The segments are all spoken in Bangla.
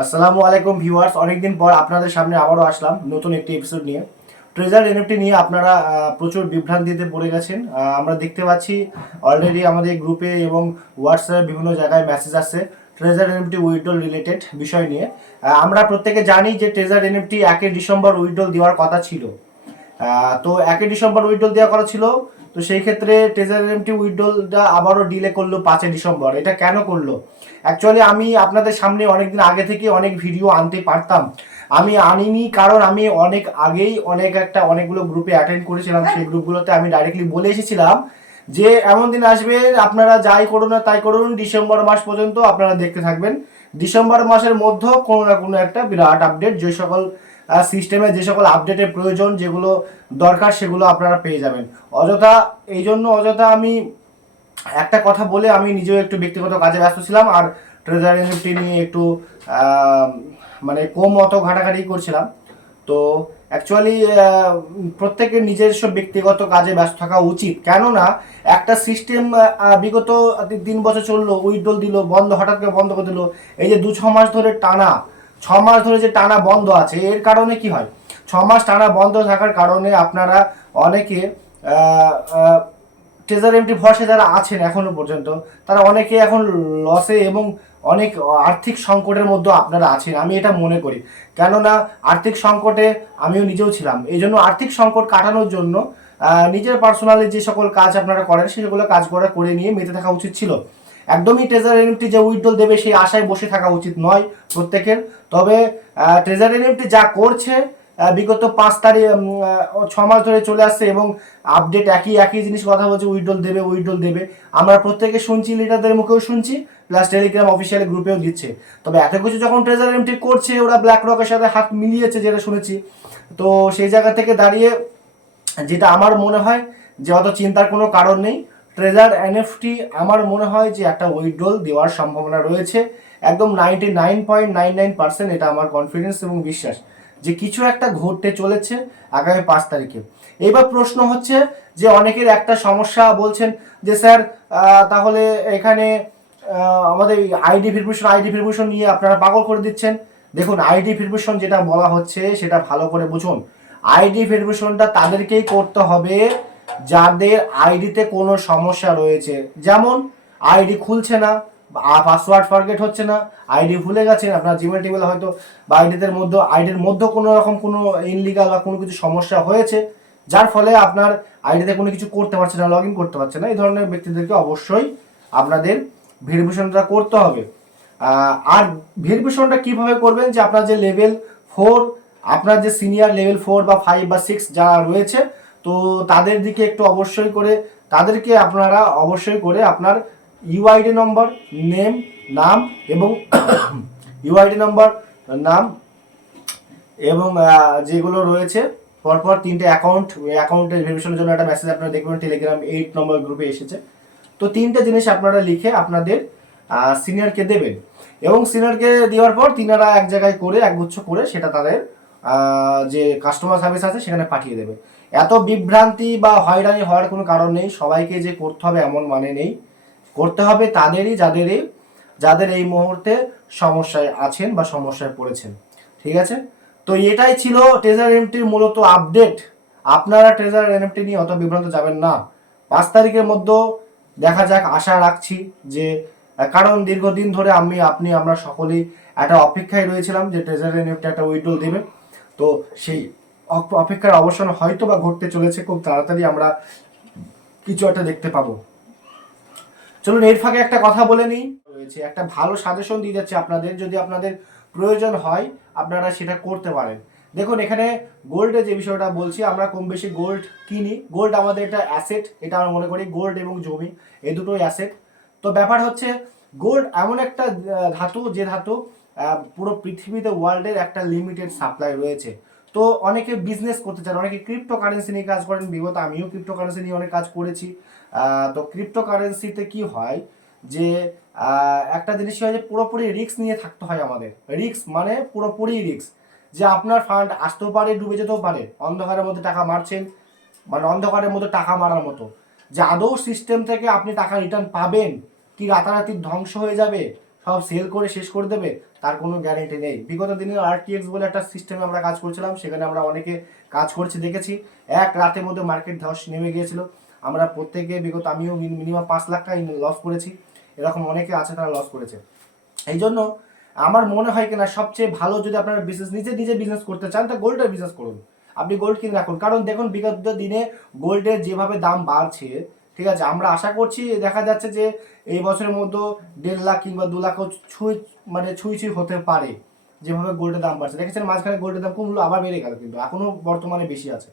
আসসালামু আলাইকুম ভিউয়ার্স, অনেকদিন পর আপনাদের সামনে আবারও আসলাম নতুন একটি এপিসোড নিয়ে। ট্রেজার এনএফটি নিয়ে আপনারা প্রচুর বিভ্রান্তিতে পড়ে গেছেন। আমরা দেখতে পাচ্ছি অলরেডি আমাদের গ্রুপে এবং হোয়াটসঅ্যাপে বিভিন্ন জায়গায় মেসেজ আসছে ট্রেজার এনএফটি উইড্রল রিলেটেড বিষয় নিয়ে। আমরা প্রত্যেকে জানি যে ট্রেজার এনএফটি একে ডিসেম্বর উইড্রল দেওয়ার কথা ছিল। তো একই ডিসেম্বর উইড্রল দেওয়ার কথা ছিল তো সেই ক্ষেত্রে ট্রেজার এমটি উইড্রলটা আবারও ডিলে করল পাঁচই ডিসেম্বর এটা কেন করল? অ্যাকচুয়ালি আমি আপনাদের সামনে অনেকদিন আগে থেকে অনেক ভিডিও আনতে পারতাম। আমি আনিনি কারণ আমি অনেক আগেই অনেক একটা অনেকগুলো গ্রুপে অ্যাটেন্ড করেছিলাম। সেই গ্রুপগুলোতে আমি ডাইরেক্টলি বলে এসেছিলাম যে এমন দিন আসবে, আপনারা যাই করুন না তাই করুন ডিসেম্বর মাস পর্যন্ত আপনারা দেখতে থাকবেন। ডিসেম্বর মাসের মধ্যে কোনো না কোনো একটা বিরাট আপডেট যে সকল সিস্টেমে যে সকল আপডেটের প্রয়োজন যেগুলো দরকার সেগুলো আপনারা পেয়ে যাবেন। অযথা এই জন্য অযথা আমি একটা কথা বলে আমি নিজেও একটু ব্যক্তিগত কাজে ব্যস্ত ছিলাম আর ট্রেজার এনএফটি নিয়ে একটু মানে কম অত ঘাটাঘাটি করছিলাম। তো অ্যাকচুয়ালি প্রত্যেকের নিজস্ব ব্যক্তিগত কাজে ব্যস্ত থাকা উচিত। কেননা, একটা সিস্টেম বিগত তিন বছর চলল, উইড্রল দিল, বন্ধ, হঠাৎ করে বন্ধ করে দিল। এই যে দু ছ মাস ধরে টানা ছ মাস ধরে যে টানা বন্ধ আছে, এর কারণে কি হয়? ছ মাস টানা বন্ধ থাকার কারণে আপনারা অনেকে ট্রেজার এমটি ভরসে যারা আছেন এখনও পর্যন্ত, তারা অনেকে এখন লসে এবং অনেক আর্থিক সংকটের মধ্যে আপনারা আছেন, আমি এটা মনে করি। কেননা আর্থিক সংকটে আমিও নিজেও ছিলাম। এই জন্য আর্থিক সংকট কাটানোর জন্য নিজের পার্সোনালি যে সকল কাজ আপনারা করেন সেগুলো কাজ করা, করে নিয়ে মেতে থাকা উচিত ছিল। একদমই ট্রেজার এনএফটি যে উইড্রল দেবে সেই আশায় বসে থাকা উচিত নয় প্রত্যেকের। তবে ট্রেজার এনএফটি যা করছে বিগত পাঁচ তারিখ ছ মাস ধরে চলে আসছে এবং আপডেট একই একই জিনিস কথা বলছে উইড্রল দেবে উইড্রল দেবে। আমরা প্রত্যেকে শুনছি লিডারদের মুখেও শুনছি প্লাস টেলিগ্রাম অফিসিয়াল গ্রুপেও দিচ্ছে। তবে এত কিছু যখন ট্রেজার এমটি করছে, ওরা ব্ল্যাক রকের সাথে হাত মিলিয়েছে, যেটা শুনেছি। তো সেই জায়গা থেকে দাঁড়িয়ে যেটা আমার মনে হয়, যে অত চিন্তার কোনো কারণ নেই। ট্রেজার এনএফটি, আমার মনে হয় যে একটা উইড্রল দেওয়ার সম্ভাবনা রয়েছে। একদম ninety nine point nine nine percent এটা আমার কনফিডেন্স এবং বিশ্বাস যে কিছু একটা ঘটতে চলেছে আগামী পাঁচ তারিখে। এবার প্রশ্ন হচ্ছে যে অনেকের একটা সমস্যা বলছেন যে, স্যার তাহলে এখানে আমাদের আইডি ভেরিফিকেশন আইডি ভেরিফিকেশন নিয়ে আপনারা পাগল করে দিচ্ছেন? দেখুন আইডি ভেরিফিকেশন যেটা বলা হচ্ছে সেটা ভালো করে বুঝুন। আইডি ভেরিফিকেশনটা তাদেরকেই করতে হবে যাদের আইডিতে কোনো সমস্যা রয়েছে। যেমন, আইডি খুলছে না পাসওয়ার্ড ফরগেট হচ্ছে না, আইডি ভুলে গেছেন আপনার জিমেল টেবিল হয়তো বা আইডিদের মধ্যে, আইডির মধ্যে কোনো রকম কোনো ইনলিগাল বা কোনো কিছু সমস্যা হয়েছে, যার ফলে আপনার আইডিতে কোনো কিছু করতে পারছে না লগ ইন করতে পারছে না, এই ধরনের ব্যক্তিদেরকে অবশ্যই আপনাদের ভেরিফিকেশনটা করতে হবে। আর ভেরিফিকেশনটা কীভাবে করবেন যে আপনার যে লেভেল ফোর আপনার যে সিনিয়র লেভেল ফোর বা ফাইভ বা সিক্স যারা রয়েছে তো তাদের দিকে একটু অবশ্যই করে, তাদেরকে আপনারা অবশ্যই করে আপনার ইউআইডি নম্বর নেম নাম এবং ইউআইডি নম্বর নাম এবং যেগুলো রয়েছে, পরপর তিনটে অ্যাকাউন্ট অ্যাকাউন্টের ভেরিফিকেশনের জন্য একটা মেসেজ আপনারা দেখবেন টেলিগ্রাম এইট নম্বর গ্রুপে এসেছে। তো তিনটে জিনিস আপনারা লিখে আপনাদের সিনিয়রকে দেবেন এবং সিনিয়রকে দেওয়ার পর তিনারা এক জায়গায় করে একগুচ্ছ করে সেটা তাদের যে কাস্টমার সার্ভিস আছে সেখানে পাঠিয়ে দেবে। এত বিভ্রান্তি বা হয়রানি হওয়ার কোনো কারণ নেই, সবাইকে যে করতে হবে এমন মানে নেই। করতে হবে তাদেরই যাদের এই যাদের এই মুহূর্তে সমস্যায় আছেন বা সমস্যায় পড়েছেন। ঠিক আছে? তো এটাই ছিল ট্রেজার এমটির মূলত আপডেট আপনারা ট্রেজার এনএফটি নিয়ে অত বিভ্রান্ত যাবেন না। পাঁচ তারিখের মধ্যে দেখা যাক, আশা রাখছি যে, কারণ দীর্ঘদিন ধরে আমি, আপনি, আমরা সকলেই একটা অপেক্ষায় রয়েছিলাম যে ট্রেজার এনএফটি একটা উইড্রল দেবে। তো সেই অপ- অপেক্ষার অবসান হয়তো বা ঘটতে চলেছে, খুব তাড়াতাড়ি আমরা কিছু একটা দেখতে পাবো। চলুন, এর ফাঁকে একটা কথা বলে নিই। রয়েছে একটা ভালো সাজেশন দিয়ে যাচ্ছে আপনাদের, যদি আপনাদের প্রয়োজন হয়, আপনারা সেটা করতে পারেন। দেখুন, এখানে গোল্ডের যে বিষয়টা বলছি, আমরা কম বেশি গোল্ড কিনি। গোল্ড আমাদের এটা অ্যাসেট এটা আমরা মনে করি গোল্ড এবং জমি এই দুটোই অ্যাসেট তো ব্যাপার হচ্ছে গোল্ড এমন একটা ধাতু, যে ধাতু পুরো পৃথিবীতে ওয়ার্ল্ডের একটা লিমিটেড সাপ্লাই রয়েছে। তো অনেকে বিজনেস করতে চান, অনেকে ক্রিপ্টো কারেন্সি নিয়ে কাজ করেন, বিগত আমিও ক্রিপ্টো কারেন্সি নিয়ে অনেক কাজ করেছি। তো ক্রিপ্টো কারেন্সিতে কি হয় যে একটা জিনিস হয় যে, পুরোপুরি রিস্ক নিয়ে থাকতে হয় আমাদের। রিস্ক মানে পুরোপুরি রিস্ক যে আপনার ফান্ড আসতেও পারে, ডুবে যেতেও পারে, অন্ধকারের মধ্যে টাকা মারছেন মানে অন্ধকারের মধ্যে টাকা মারার মতো। যে আদৌ সিস্টেম থেকে আপনি টাকা রিটার্ন পাবেন, কি রাতারাতি ধ্বংস হয়ে যাবে সব সেল করে শেষ করে দেবে, তার কোনো গ্যারেন্টি নেই। বিগত দিনে আরটিএক্স বলে একটা সিস্টেমে আমরা কাজ করছিলাম, সেখানে আমরা অনেকে কাজ করছি, দেখেছি। এক রাতের মধ্যে মার্কেট ধস নেমে গিয়েছিল। আমরা প্রত্যেকে বিগত, আমিও মিনিমাম পাঁচ লাখ টাকা লস করেছি। এরকম অনেকে আছে তারা লস করেছে। এই জন্য আমার মনে হয় কিনা, সবচেয়ে ভালো যদি আপনারা বিজনেস নিজে নিজে বিজনেস করতে চান, তা গোল্ডের বিজনেস করুন। আপনি গোল্ড কিনে রাখুন। কারণ দেখুন, বিগত দিনে গোল্ডের যেভাবে দাম বাড়ছে ঠিক আছে? আমরা আশা করছি দেখা যাচ্ছে যে এই বছরের মধ্যে দেড় লাখ কিংবা দু লাখও ছুঁই মানে ছুঁই ছুঁই হতে পারে। যেভাবে গোল্ডের দাম বাড়ছে। দেখেছেন মাঝখানে গোল্ডের দাম কমলো, আবার বেড়ে গেল কিন্তু এখনও বর্তমানে বেশি আছে।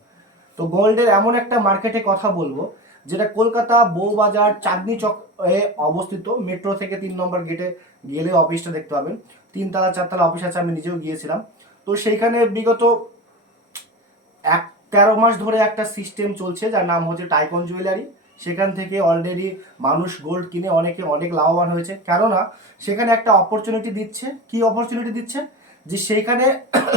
তো গোল্ডের এমন একটা মার্কেটে কথা বলব, যেটা কলকাতা, বউবাজার, চাঁদনি চক এ অবস্থিত। মেট্রো থেকে তিন নম্বর গেটে গেলে অফিসটা দেখতে পাবেন। তিনতলা, চারতলা অফিস আছে, আমি নিজেও গিয়েছিলাম। তো সেইখানে বিগত এক, তেরো মাস ধরে একটা সিস্টেম চলছে, যার নাম হচ্ছে টাইকন জুয়েলারি সেখান থেকে অলরেডি মানুষ গোল্ড কিনে অনেকে, অনেক লাভবান হয়েছে। কেননা, সেখানে একটা অপরচুনিটি দিচ্ছে। কি অপরচুনিটি দিচ্ছে? যে সেইখানে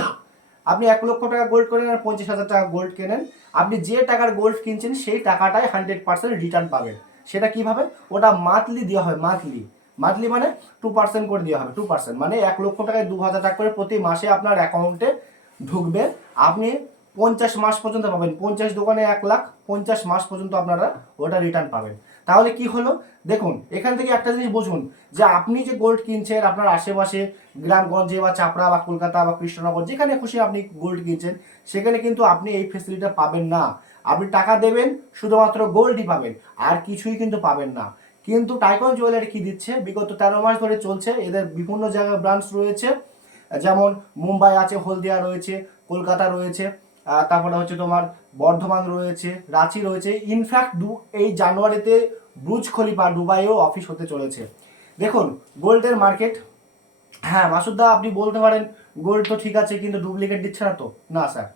আপনি এক লক্ষ টাকা গোল্ড করেন আর পঞ্চাশ হাজার টাকা গোল্ড কেনেন। আপনি যে টাকার গোল্ড কিনছেন, সেই টাকাটাই হান্ড্রেড পার্সেন্ট রিটার্ন পাবেন। সেটা কীভাবে? ওটা মান্থলি দেওয়া হয় মান্থলি মান্থলি মানে টু পার্সেন্ট করে দেওয়া হবে টু পার্সেন্ট মানে এক লক্ষ টাকায় দু হাজার টাকা করে প্রতি মাসে আপনার অ্যাকাউন্টে ঢুকবে। আপনি পঞ্চাশ মাস পর্যন্ত পাবেন। পঞ্চাশ দোকানে এক লাখ, পঞ্চাশ মাস পর্যন্ত আপনারা ওটা রিটার্ন পাবেন। তাহলে কি হলো? দেখুন, এখান থেকে একটা জিনিস বুঝুন, যে আপনি যে গোল্ড কিনছেন, আপনার আশেপাশে গ্রামগঞ্জে বা চাপড়া বা কলকাতা বা কৃষ্ণনগর, যেখানে খুশি আপনি গোল্ড কিনছেন, সেখানে কিন্তু আপনি এই ফেসিলিটিটা পাবেন না। আপনি টাকা দেবেন, শুধুমাত্র গোল্ডই পাবেন, আর কিছুই কিন্তু পাবেন না। কিন্তু টাইকন জুয়েলারি কি দিচ্ছে? বিগত তেরো মাস ধরে চলছে, এদের বিভিন্ন জায়গায় ব্রাঞ্চ রয়েছে। যেমন মুম্বাই আছে, হলদিয়া রয়েছে, কলকাতা রয়েছে। তারপরে হচ্ছে তোমার বর্ধমান রয়েছে, রাঁচি রয়েছে। ইনফ্যাক্ট দু এই জানুয়ারিতে ব্রুজ খলিফা দুবাইও অফিস হতে চলেছে। দেখুন গোল্ডের মার্কেট হ্যাঁ মাসুদদা আপনি বলতে পারেন গোল্ড তো ঠিক আছে, কিন্তু ডুপ্লিকেট দিচ্ছে না তো? না স্যার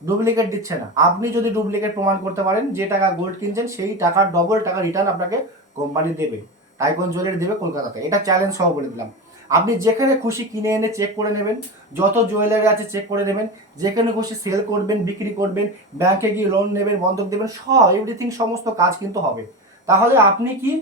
ডুপ্লিকেট দিচ্ছে না। আপনি যদি ডুপ্লিকেট প্রমাণ করতে পারেন, যে টাকা গোল্ড কিনছেন, সেই টাকার ডবল টাকা রিটার্ন আপনাকে কোম্পানি দেবে টাইকন জুয়েলারি দেবে কলকাতাতে। এটা চ্যালেঞ্জ সহ বলে দিলাম। আপনি যেখানে খুশি কিনে এনে চেক করে নেবেন, যত জুয়েলারি আছে চেক করে নেবেন, যেখানে খুশি সেল করবেন, বিক্রি করবেন ব্যাংকে গিয়ে লোন নেবেন, বন্ধক দেবেন, সব এভরিথিং সমস্ত কাজ কিন্তু হবে। তাহলে আপনি কি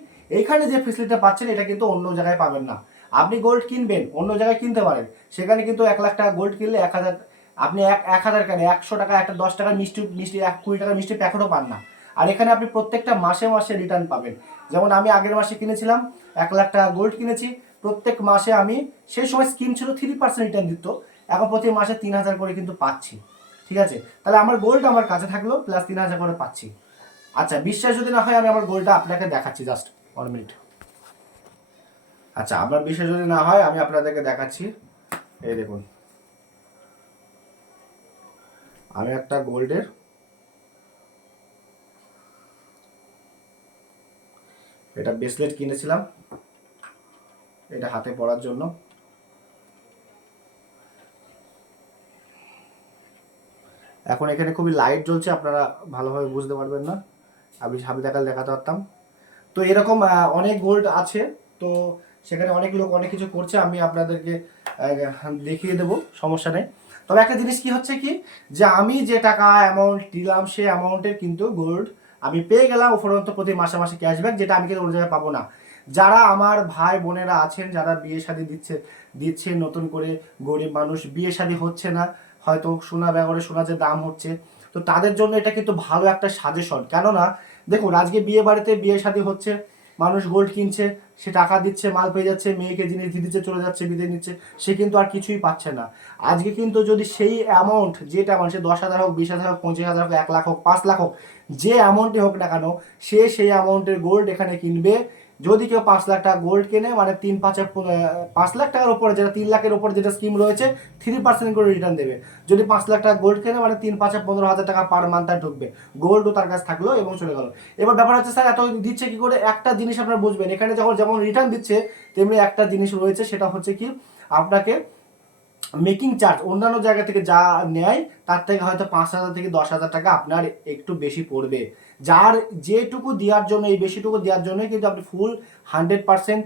এখানে যে ফেসিলিটিটা পাচ্ছেন, এটা কিন্তু অন্য জায়গায় পাবেন না। আপনি গোল্ড কিনবেন, অন্য জায়গায় কিনতে পারেন। সেখানে কিন্তু এক লাখ টাকা গোল্ড কিনলে এক হাজার, আপনি এক এক হাজার কেন, একশো টাকা, একটা দশ টাকা মিষ্টি মিষ্টি, এক কুড়ি টাকা মিষ্টি প্যাকেটও পান না। আর এখানে আপনি প্রত্যেকটা মাসে মাসে রিটার্ন পাবেন। যেমন আমি আগের মাসে কিনেছিলাম, এক লাখ টাকা গোল্ড কিনেছি প্রত্যেক মাসে আমি সেই সময় স্কিম ছিল থ্রি পার্সেন্ট রিটার্ন দিত। এখন প্রতি মাসে তিন হাজার করে কিন্তু পাচ্ছি। ঠিক আছে? তাহলে আমার গোল্ড আমার কাছে থাকল প্লাস তিন হাজার করে পাচ্ছি। আচ্ছা বিশ্বাস যদি না হয় আমি আমার গোল্ডটা আপনাকে দেখাচ্ছি জাস্ট ওয়ান মিনিট আচ্ছা আপনার বিশ্বাস যদি না হয় আমি আপনাদেরকে দেখাচ্ছি। এই দেখুন। আমি একটা গোল্ডের এটা ব্রেসলেট কিনেছিলাম। এটা হাতে পড়ার জন্য। এখন এখানে খুবই লাইট জ্বলছে, আপনারা ভালোভাবে বুঝতে পারবেন না। আমি সামনে দেখাল দেখাতে পারতাম। তো এরকম অনেক গোল্ড আছে। তো সেখানে অনেক লোক অনেক কিছু করছে, আমি আপনাদেরকে দেখিয়ে দেবো, সমস্যা নেই। তবে একটা জিনিস কি হচ্ছে কি, যে আমি যে টাকা অ্যামাউন্ট দিলাম, সে অ্যামাউন্টের কিন্তু গোল্ড আমি পেয়ে গেলাম উপরন্ত প্রতি মাসে মাসে ক্যাশব্যাক যেটা আমি কিন্তু অন্য জায়গায় পাবো না। যারা আমার ভাই বোনেরা আছেন, যারা বিয়ে শাদী দিচ্ছে দিচ্ছে নতুন করে গরিব মানুষ, বিয়ে শাদী হচ্ছে না, হয়তো সোনা ব্যাগরে সোনা যে দাম হচ্ছে, তো তাদের জন্য এটা কিন্তু ভালো একটা সাজেশন কেননা, দেখুন, আজকে বিয়ে বাড়িতে বিয়ে শাদী হচ্ছে, মানুষ গোল্ড কিনছে, সে টাকা দিচ্ছে, মাল পেয়ে যাচ্ছে, মেয়েকে জিনিস দিয়ে দিচ্ছে, চলে যাচ্ছে বিদে নিচ্ছে, সে কিন্তু আর কিছুই পাচ্ছে না। আজকে কিন্তু যদি সেই অ্যামাউন্ট যেটা অ্যামাউন্ট সে দশ হাজার হোক, বিশ হাজার হোক পঞ্চাশ হাজার হোক, এক লাখ হোক, পাঁচ লাখ হোক, যে অ্যামাউন্টে হোক না কেন, সে সেই অ্যামাউন্টের গোল্ড এখানে কিনবে যদি কেউ পাঁচ লাখ টাকা গোল্ড কেনে মানে তিন, পাঁচে পাঁচ লাখ টাকার উপরে যেটা, তিন লাখের উপরে যেটা স্কিম রয়েছে থ্রি পার্সেন্ট করে রিটার্ন দেবে। যদি পাঁচ লাখ টাকা গোল্ড কেনে মানে তিন, পাঁচে পনেরো হাজার টাকা পার মান্থ তার ঢুকবে। গোল্ডও তার কাছে থাকল এবং চলে গেল। এবার ব্যাপার হচ্ছে, স্যার, এত দিচ্ছে কি করে? একটা জিনিস আপনারা বুঝবেন। এখানে যখন যেমন রিটার্ন দিচ্ছে, তেমনি একটা জিনিস রয়েছে, সেটা হচ্ছে কি? আপনাকে মেকিং চার্জ অন্যান্য জায়গা থেকে যা নেয়, তার থেকে হয়তো পাঁচ হাজার থেকে দশ হাজার টাকা আপনার একটু বেশি পড়বে। যার যেটুকু দেওয়ার জন্য, এই বেশিটুকু দেওয়ার জন্যই কিন্তু আপনি ফুল হান্ড্রেড পার্সেন্ট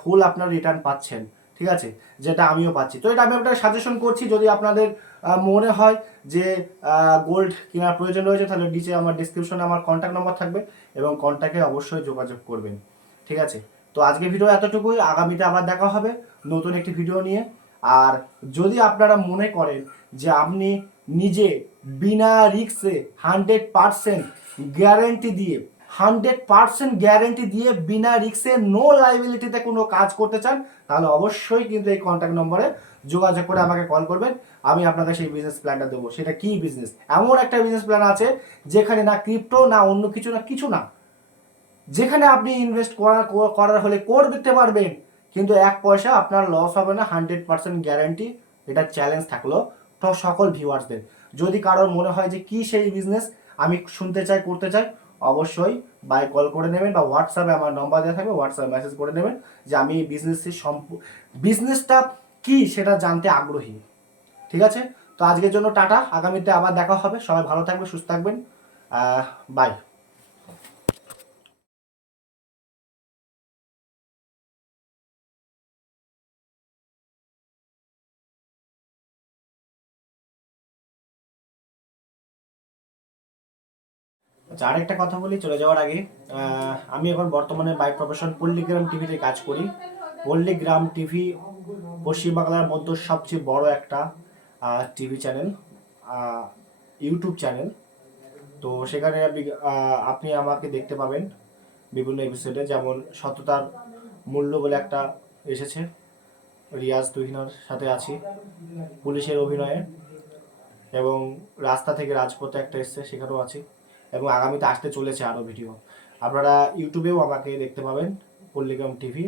ফুল আপনার রিটার্ন পাচ্ছেন। ঠিক আছে? যেটা আমিও পাচ্ছি। তো এটা আমি আপনাকে সাজেশন করছি, যদি আপনাদের মনে হয় যে গোল্ড কেনার প্রয়োজন রয়েছে, তাহলে নিচে আমার ডিসক্রিপশনে আমার কন্ট্যাক্ট নাম্বার থাকবে এবং কন্ট্যাক্টে অবশ্যই যোগাযোগ করবেন। ঠিক আছে? তো আজকে ভিডিও এতটুকুই। আগামীতে আবার দেখা হবে নতুন একটি ভিডিও নিয়ে। আর যদি আপনারা মনে করেন যে আপনি নিজে বিনা রিক্সে হান্ড্রেড পারসেন্ট গ্যারেন্টি দিয়ে হান্ড্রেড পার্সেন্ট গ্যারেন্টি দিয়ে বিনা রিক্সে নো লাইবিলিটিতে কোনো কাজ করতে চান, তাহলে অবশ্যই কিন্তু এই কন্ট্যাক্ট নম্বরে যোগাযোগ করে আমাকে কল করবেন। আমি আপনাকে সেই বিজনেস প্ল্যানটা দেবো। সেটা কি বিজনেস এমন একটা বিজনেস প্ল্যান আছে যেখানে না ক্রিপ্টো না অন্য কিছু, না কিছু না। যেখানে আপনি ইনভেস্ট করার করার হলে করে দিতে পারবেন। কিন্তু এক পয়সা আপনার লস হবে না হান্ড্রেড পার্সেন্ট গ্যারান্টি এটা চ্যালেঞ্জ থাকল তো সকল ভিউয়ার্সদের যদি কারোর মনে হয় যে কি সেই বিজনেস আমি শুনতে চাই, করতে চাই, অবশ্যই বাই কল করে নেবেন বা হোয়াটসঅ্যাপে আমার নম্বর দেওয়া থাকবে হোয়াটসঅ্যাপে মেসেজ করে নেবেন যে আমি এই বিজনেসের সম্প বিজনেসটা কি সেটা জানতে আগ্রহী। ঠিক আছে? তো আজকের জন্য টাটা, আগামীতে আবার দেখা হবে। সবাই ভালো থাকবে সুস্থ থাকবেন। বাই আচ্ছা আরেকটা কথা বলি, চলে যাওয়ার আগে আমি এখন বর্তমানে বাই প্রফেশন পল্লীগ্রাম টিভিতে কাজ করি। পল্লীগ্রাম টিভি পশ্চিমবাংলার মধ্যে সবচেয়ে বড় একটা টিভি চ্যানেল ইউটিউব চ্যানেল তো সেখানে আপনি আপনি আমাকে দেখতে পাবেন বিভিন্ন এপিসোডে যেমন সততার মূল্য বলে একটা এসেছে, রিয়াজ তুহিনার সাথে আছি, পুলিশের অভিনয়ে। এবং রাস্তা থেকে রাজপথে একটা এসছে, সেখানেও আছি। এবং আগামীতে আসতে চলেছে আরও ভিডিও আপনারা ইউটিউবেও আমাকে দেখতে পাবেন, পল্লিগ্রাম টিভি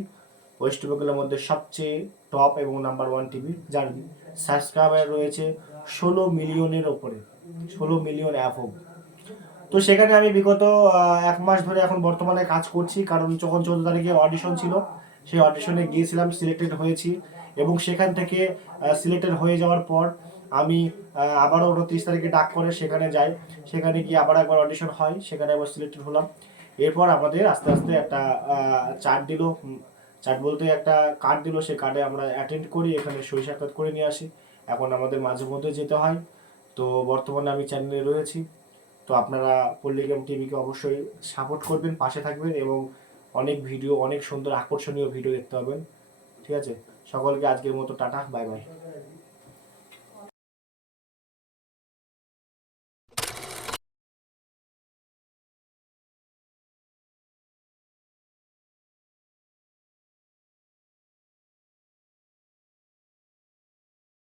ওয়েস্ট বেঙ্গলের মধ্যে সবচেয়ে টপ এবং নাম্বার ওয়ান টিভি যার সাবস্ক্রাইবার রয়েছে ষোলো মিলিয়নের ওপরে, ষোলো মিলিয়ন অ্যাপও তো সেখানে আমি বিগত এক মাস ধরে এখন বর্তমানে কাজ করছি, কারণ যখন চোদ্দ তারিখে অডিশন ছিল, সেই অডিশনে গিয়েছিলাম সিলেক্টেড হয়েছি এবং সেখান থেকে সিলেক্টেড হয়ে যাওয়ার পর আমি আবারও উনত্রিশ তারিখে ডাক করে সেখানে যাই। সেখানে গিয়ে আবার একবার অডিশন হয়, সেখানে আবার সিলেক্টেড হলাম। এরপর আমাদের আস্তে আস্তে একটা চার্ট দিল। চার্ট বলতে একটা কার্ড দিল সেই কার্ডে আমরা অ্যাটেন্ড করি, এখানে সই সাক্ষাৎ করে নিয়ে আসি। এখন আমাদের মাঝে মধ্যে যেতে হয়। তো বর্তমানে আমি চ্যানেলে রয়েছি। তো আপনারা পল্লিগ্রাম টিভিকে অবশ্যই সাপোর্ট করবেন, পাশে থাকবেন এবং অনেক ভিডিও অনেক সুন্দর আকর্ষণীয় ভিডিও দেখতে পাবেন। ঠিক আছে? সকলকে আজকের মতো টাটা বাই বাই